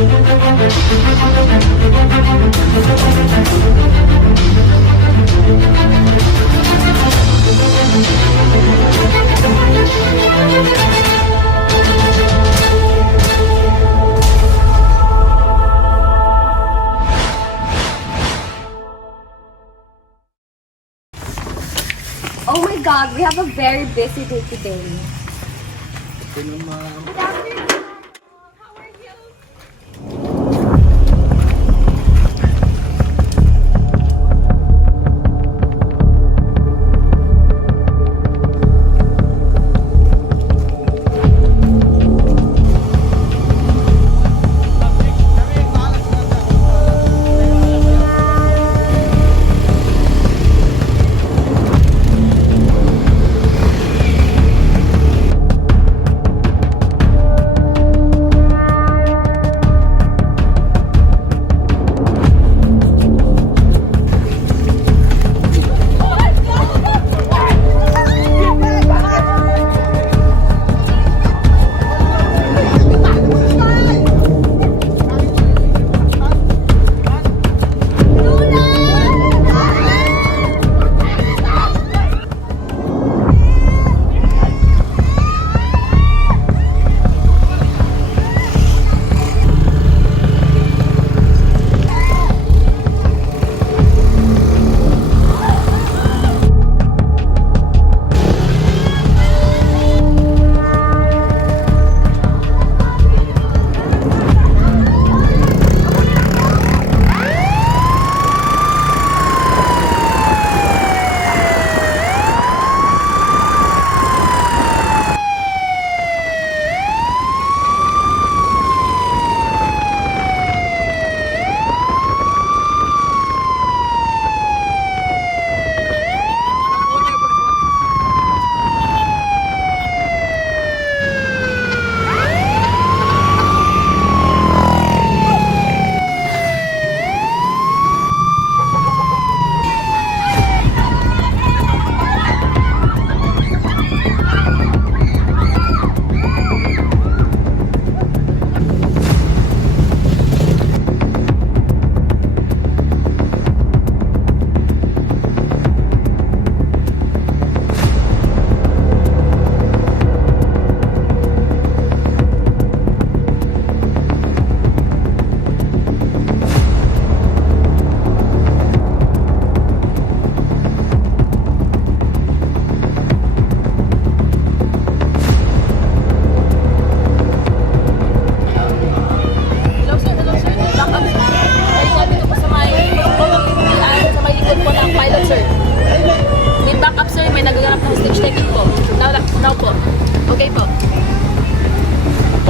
Oh my God, we have a very busy day today. Ito naman. Good afternoon. How are you?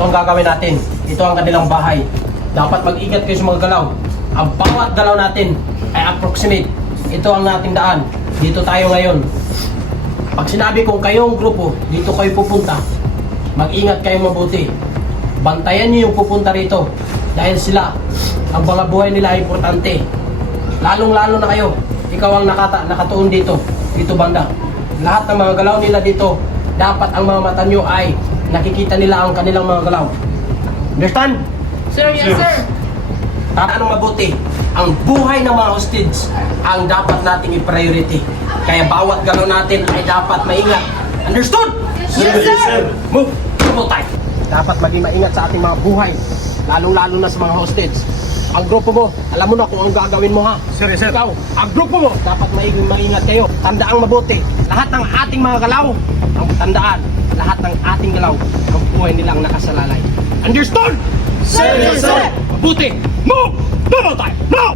Ito ang gagawin natin. Ito ang kanilang bahay. Dapat mag-ingat kayo sa mga galaw. Ang bawat galaw natin ay approximate. Ito ang nating daan. Dito tayo ngayon. Pag sinabi kong kayong grupo, dito kayo pupunta, mag-ingat kayo mabuti. Bantayan niyo yung pupunta rito. Dahil sila, ang mga buhay nila ay importante. Lalong-lalo na kayo. Ikaw ang nakatuon dito. Dito banda. Lahat ng mga galaw nila dito, dapat ang mga mata nyo ay nakikita nila ang kanilang mga galaw. Understand? Sir, yes sir. Tandaan ng mabuti, ang buhay ng mga hostage ang dapat nating i-priority. Kaya bawat galaw natin ay dapat maingat. Understood? Yes sir. Move! Move tayo! Dapat maging maingat sa ating mga buhay, lalong-lalo na sa mga hostage. Ang grupo mo, alam mo na kung anong gagawin mo ha. Sir, sir. Ikaw, ang grupo mo, dapat maging maingat kayo. Tandaang mabuti, lahat ng ating mga galaw, ang tandaan, lahat ng ating galaw, ang buhay nilang nakasalalay. Understood? Sir, yes, sir. Mabuti! Move! Move tayo! Move!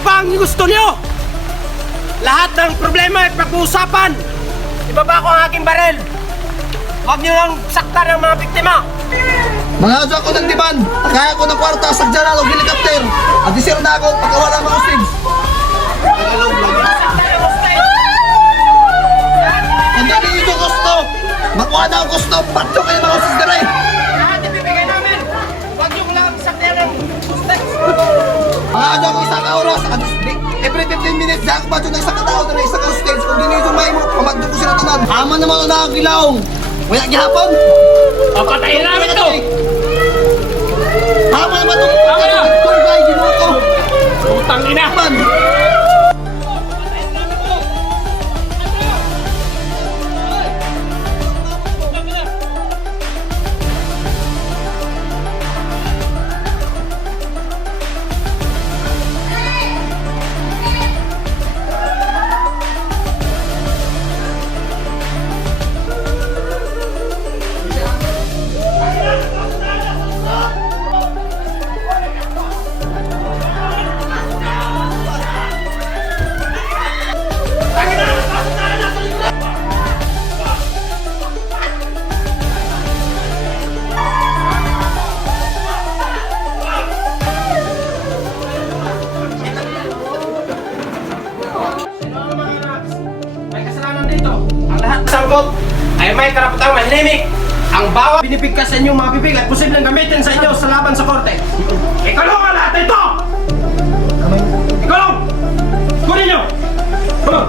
ba ang gusto niyo? Lahat ng problema ay pag-uusapan. Ibaba ko ang aking barel. Huwag niyo lang saktan ang mga biktima. Mga ko ng diban, kaya ko ng kwarta, sagdyan na, helicopter. At isir na ako, pagkawala mga hostage. Ang dami nito gusto. Makuha na ang gusto, patyo kayo mga hostage na rin. Lahat ibibigay namin. Huwag niyo lang saktan ang hostage. Mga ko isang oras, at every 15 minutes, dahil ko patyo ng isang katao na isang hostage. Kung dinito may mo, pamagdo ko sila tanan. Haman naman na ang gilaong. Wala gihapon. Papatayin namin to. Haman naman ito. Tama na. Tungkay, ginuha ko. Utang ina. Haman. May kasalanan dito. Ang lahat ng sangkot ay may karapatang manhimik. Ang bawat binibigkas sa inyong mga bibig ay posibleng gamitin sa inyo sa laban sa korte. Ikulong ang lahat ito! Ikulong! Kunin nyo! Kulong!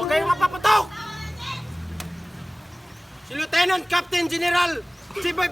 Huwag kayong mapapatok! Si Lieutenant Captain General, si Boy...